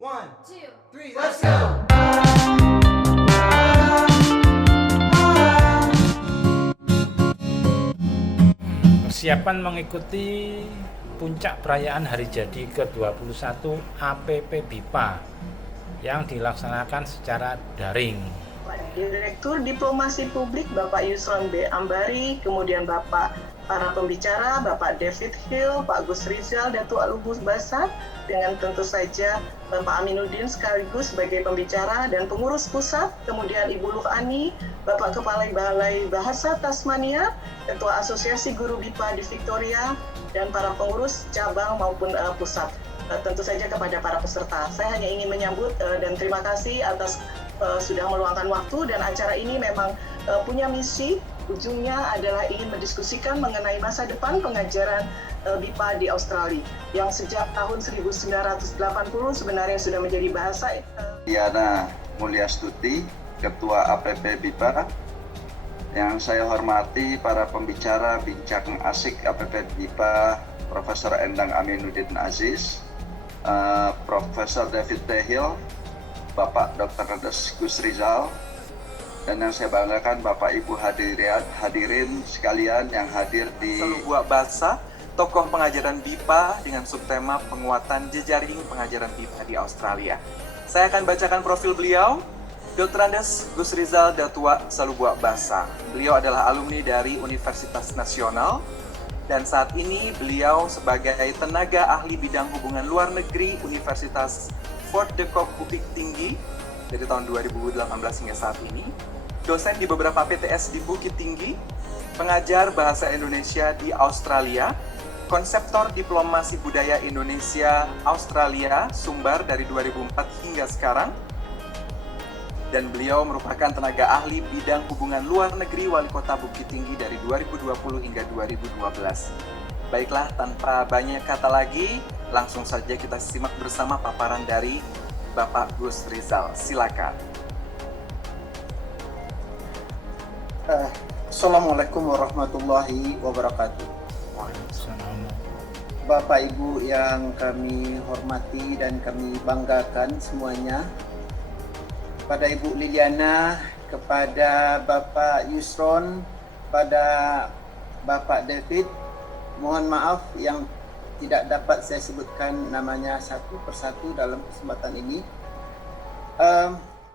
One, two, three, let's go! Persiapan mengikuti puncak perayaan hari jadi ke-21 APP BIPA yang dilaksanakan secara daring. Direktur Diplomasi Publik Bapak Yusron B. Ambari, kemudian Bapak para pembicara, Bapak David Hill, Pak Gus Rizal, Datu Alubus Basa, dengan tentu saja Bapak Aminuddin sekaligus sebagai pembicara dan pengurus pusat, kemudian Ibu Lufani, Bapak Kepala Balai Bahasa Tasmania, Ketua Asosiasi Guru BIPA di Victoria, dan para pengurus cabang maupun pusat. Tentu saja kepada para peserta. Saya hanya ingin menyambut dan terima kasih atas sudah meluangkan waktu, dan acara ini memang punya misi. Ujungnya adalah ingin mendiskusikan mengenai masa depan pengajaran BIPA di Australia yang sejak tahun 1980 sebenarnya sudah menjadi bahasa. Diana Mulyastuti, Ketua APP BIPA. Yang saya hormati para pembicara bincang asik APP BIPA, Profesor Endang Aminuddin Aziz, Profesor David T. Hill, Bapak Dr. Gus Rizal, dan yang saya banggakan Bapak Ibu hadirin sekalian yang hadir di Salubua Basa, tokoh pengajaran BIPA dengan subtema penguatan jejaring pengajaran BIPA di Australia. Saya akan bacakan profil beliau. Dr. Andes Gus Rizal Datua Salubua Basa. Beliau adalah alumni dari Universitas Nasional dan saat ini beliau sebagai tenaga ahli bidang hubungan luar negeri Universitas Fort de Kock Bukit Tinggi dari tahun 2018 hingga saat ini, dosen di beberapa PTS di Bukit Tinggi, pengajar bahasa Indonesia di Australia, konseptor diplomasi budaya Indonesia Australia Sumbar dari 2004 hingga sekarang, dan beliau merupakan tenaga ahli bidang hubungan luar negeri Wali Kota Bukit Tinggi dari 2020 hingga 2012. Baiklah, tanpa banyak kata lagi, langsung saja kita simak bersama paparan dari Bapak Gus Rizal. Silakan. Assalamualaikum warahmatullahi wabarakatuh. Bapak Ibu yang kami hormati dan kami banggakan semuanya, pada Ibu Liliana, kepada Bapak Yusron, pada Bapak David, mohon maaf yang tidak dapat saya sebutkan namanya satu persatu dalam kesempatan ini.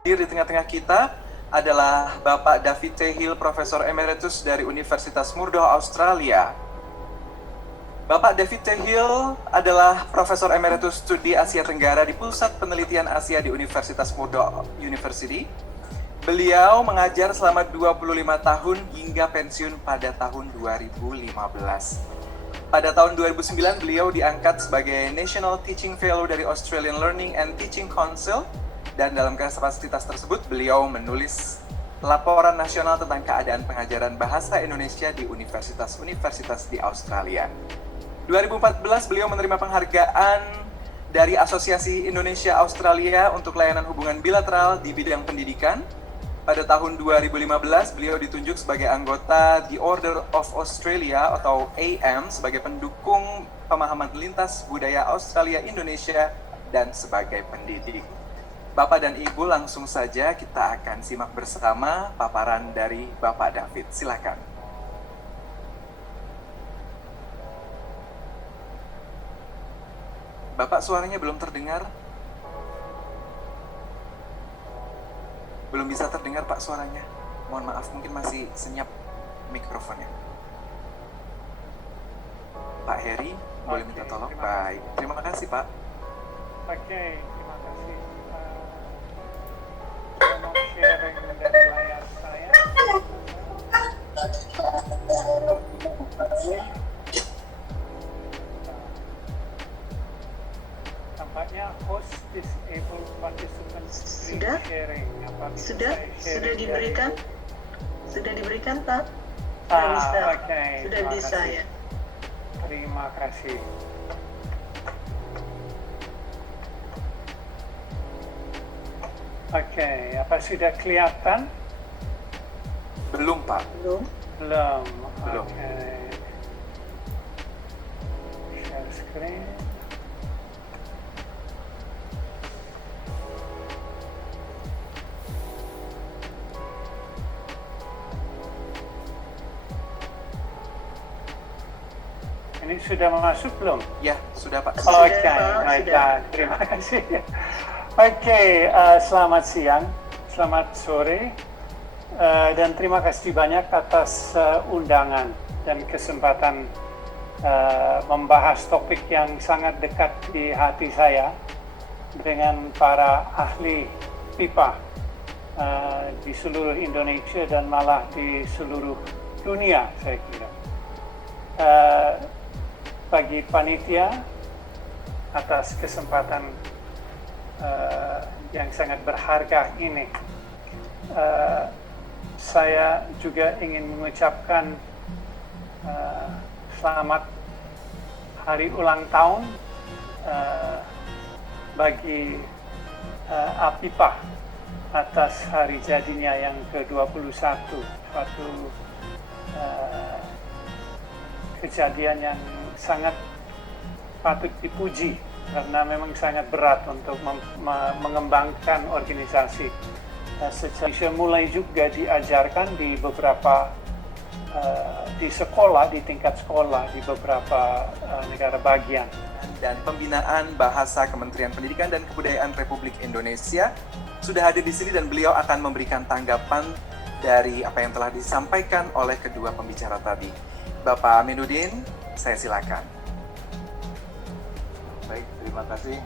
Di tengah-tengah kita adalah Bapak David T. Hill, Profesor Emeritus dari Universitas Murdoch, Australia. Bapak David T. Hill adalah Profesor Emeritus Studi Asia Tenggara di Pusat Penelitian Asia di Universitas Murdoch University. Beliau mengajar selama 25 tahun hingga pensiun pada tahun 2015. Pada tahun 2009, beliau diangkat sebagai National Teaching Fellow dari Australian Learning and Teaching Council, dan dalam kapasitas tersebut beliau menulis laporan nasional tentang keadaan pengajaran bahasa Indonesia di universitas-universitas di Australia. 2014, beliau menerima penghargaan dari Asosiasi Indonesia Australia untuk layanan hubungan bilateral di bidang pendidikan. Pada tahun 2015, beliau ditunjuk sebagai anggota The Order of Australia atau AM sebagai pendukung pemahaman lintas budaya Australia-Indonesia dan sebagai pendidik. Bapak dan Ibu, langsung saja kita akan simak bersama paparan dari Bapak David. Silakan. Bapak, suaranya belum terdengar. Belum bisa terdengar Pak suaranya. Mohon maaf, mungkin masih senyap mikrofonnya. Pak Heri, boleh minta tolong? Baik, terima kasih Pak. Oke, terima kasih. Saya mau sharing dari layar saya. Tampaknya host disable participant screen Sudah? sharing. Sudah diberikan? Sudah diberikan, Pak? Oke, Sudah terima bisa kasih. ya. Terima kasih. Oke, apa sudah kelihatan? Belum Pak. Belum? Belum. Belum. Oke. Share screen. ini sudah masuk belum? Ya, sudah Pak. Sudah, Oke, Pak, baiklah. Terima kasih. Oke, selamat siang, selamat sore, dan terima kasih banyak atas undangan dan kesempatan membahas topik yang sangat dekat di hati saya dengan para ahli pipa di seluruh Indonesia dan malah di seluruh dunia, saya kira. Bagi panitia atas kesempatan yang sangat berharga ini, saya juga ingin mengucapkan selamat hari ulang tahun bagi APIPA atas hari jadinya yang ke-21, suatu kejadian yang sangat patut dipuji karena memang sangat berat untuk mengembangkan organisasi. Secara mulai juga diajarkan di beberapa di sekolah, di tingkat sekolah di beberapa negara bagian. Dan Pembinaan Bahasa Kementerian Pendidikan dan Kebudayaan Republik Indonesia sudah hadir di sini dan beliau akan memberikan tanggapan dari apa yang telah disampaikan oleh kedua pembicara tadi. Bapak Aminuddin, saya silakan. Baik, terima kasih.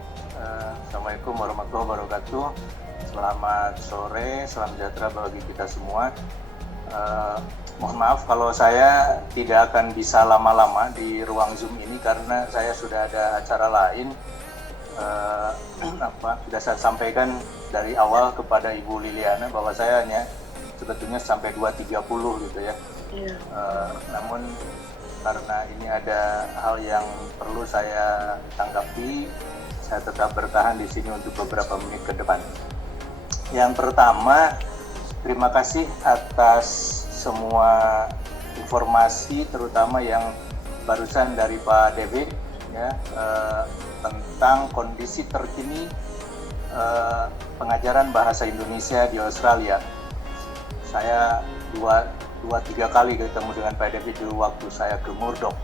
Assalamualaikum warahmatullahi wabarakatuh. Selamat sore, salam sejahtera bagi kita semua. Mohon maaf kalau saya tidak akan bisa lama-lama di ruang Zoom ini karena saya sudah ada acara lain. Sudah saya sampaikan dari awal kepada Ibu Liliana bahwa saya hanya sebetulnya sampai 2.30 gitu ya. Namun karena ini ada hal yang perlu saya tanggapi, saya tetap bertahan di sini untuk beberapa menit ke depan. Yang pertama, terima kasih atas semua informasi, terutama yang barusan dari Pak David ya, tentang kondisi terkini pengajaran bahasa Indonesia di Australia. Saya dua tiga kali ketemu dengan Pak David dulu waktu saya ke Murdoch.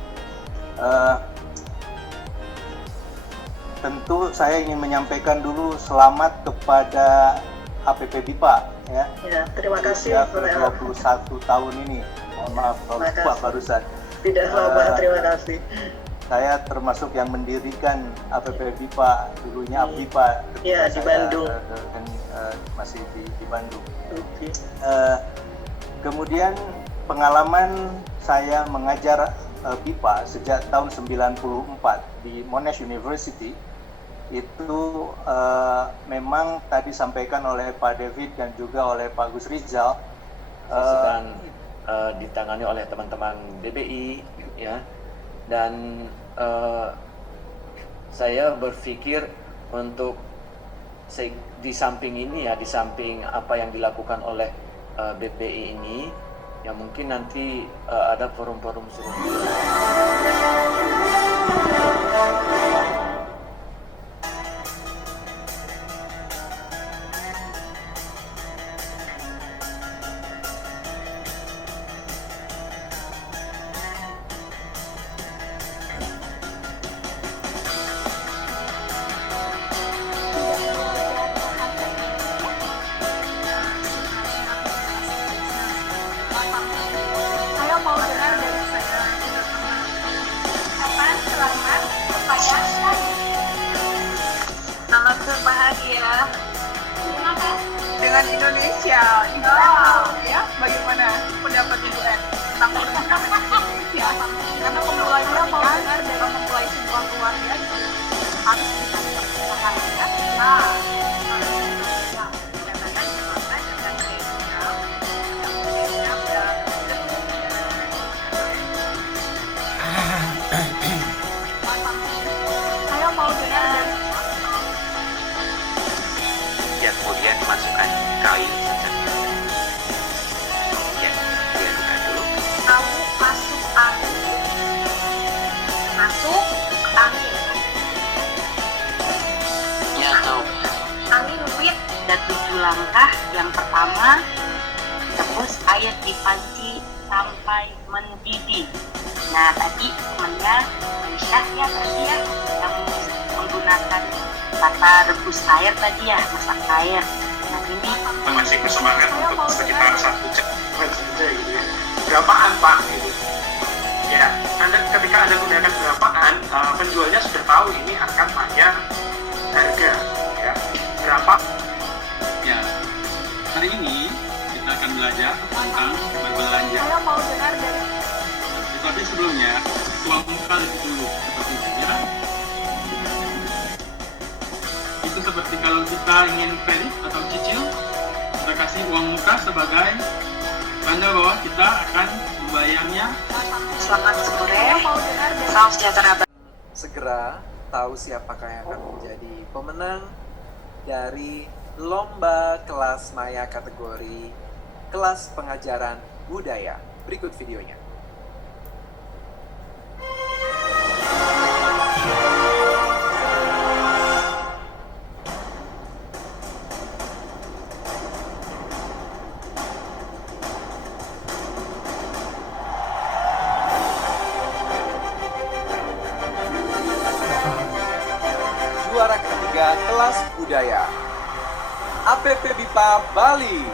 Tentu saya ingin menyampaikan dulu selamat kepada APP BIPA ya. Ya, terima kasih. Ya, 21 tahun ini. Mohon maaf kalau Pak barusan. Tidak apa, terima kasih. Saya termasuk yang mendirikan APP BIPA, dulunya APIPA. Ya, di Bandung. Masih di Bandung. Okay. Kemudian pengalaman saya mengajar BIPA sejak tahun 94 di Monash University itu memang tadi sampaikan oleh Pak David dan juga oleh Pak Gus Rizal sedang ditangani oleh teman-teman BPI ya, dan saya berpikir untuk di samping ini ya, di samping apa yang dilakukan oleh BPI ini, ya mungkin nanti ada forum-forum serupa. Saya mau dengar dari saya. Kapan selamat kepada Selamat berbahagia terima kasih. dengan Indonesia. Ya, bagaimana pendapat Ibu N tentang pernikahan Indonesia? Karena memulai pernikahan dan memulai sebuah keluarga itu harus bisa dipersilakan ya. Saya mau dengar dari dan kemudian masukkan kain secek. Ya, diaduk dulu. kamu masuk angin. Masuk angin. Ya, tahu. Angin wit. Ada 7 langkah. Yang pertama, tebus air di panci sampai mendidih. Nah, tadi temannya Syah ya tadi ya, yang menggunakan kata rebus air tadi ya, masak air. Nah, ini Masih persembahan untuk sekitar 1 jam saja gitu ya. Berapaan Pak? Gitu. Ya, ketika Anda gunakan berapaan, penjualnya sudah tahu ini akan bayar harga. Ya, berapa? Ya, hari ini kita akan belajar tentang berbelanja. Saya mau dengar dari Tetapi sebelumnya, uang muka lebih dulu seperti itu ya. Itu seperti kalau kita ingin kredit atau cicil, kita kasih uang muka sebagai tanda bahwa kita akan membayarnya. selamat sore, salam sejahtera. Segera tahu siapakah yang akan menjadi pemenang dari lomba kelas maya kategori kelas pengajaran budaya. Berikut videonya. Juara ketiga kelas budaya APP BIPA Bali.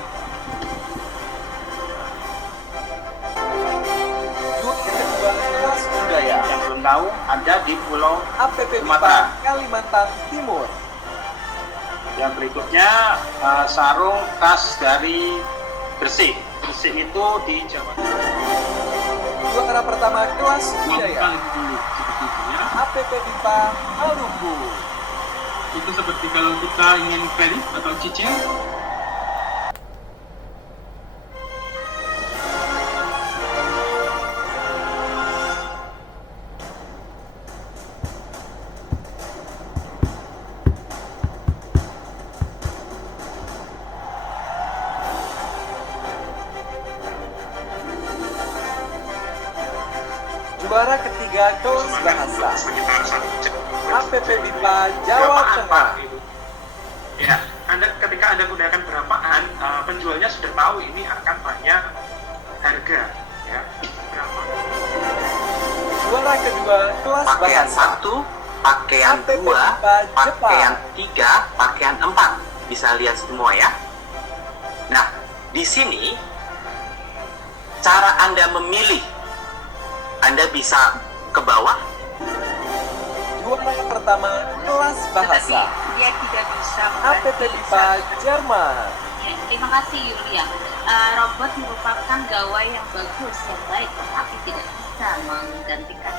Juara kedua kelas budaya Yang belum tahu ada di Pulau APP BIPA Sumatera. Kalimantan Timur. Yang berikutnya sarung tas dari Gresik. Gresik itu di Jawa Timur. Juara pertama kelas Uang muka budaya lebih dulu seperti itu ya. APP BIPA Maluku. Itu seperti kalau kita ingin kredit atau cicil, Juara ketiga kelas bahasa Sekitar 1 jam. APP BIPA Jawa Berapaan, Tengah. Pak? Gitu. Ya, ketika Anda gunakan berapaan, penjualnya sudah tahu ini akan bayar harga. Ya, berapa? Juara kedua kelas Pakaian bahasa 1, pakaian APP 2, BIPA pakaian Jepang. 3, pakaian 4. Bisa lihat semua ya. Nah, di sini cara Anda memilih, Anda bisa ke bawah. Juara pertama kelas bahasa Dia tidak bisa APP BIPA Jerman. Terima kasih Yulia. Robot merupakan gawai yang bagus, yang baik, tetapi tidak bisa menggantikan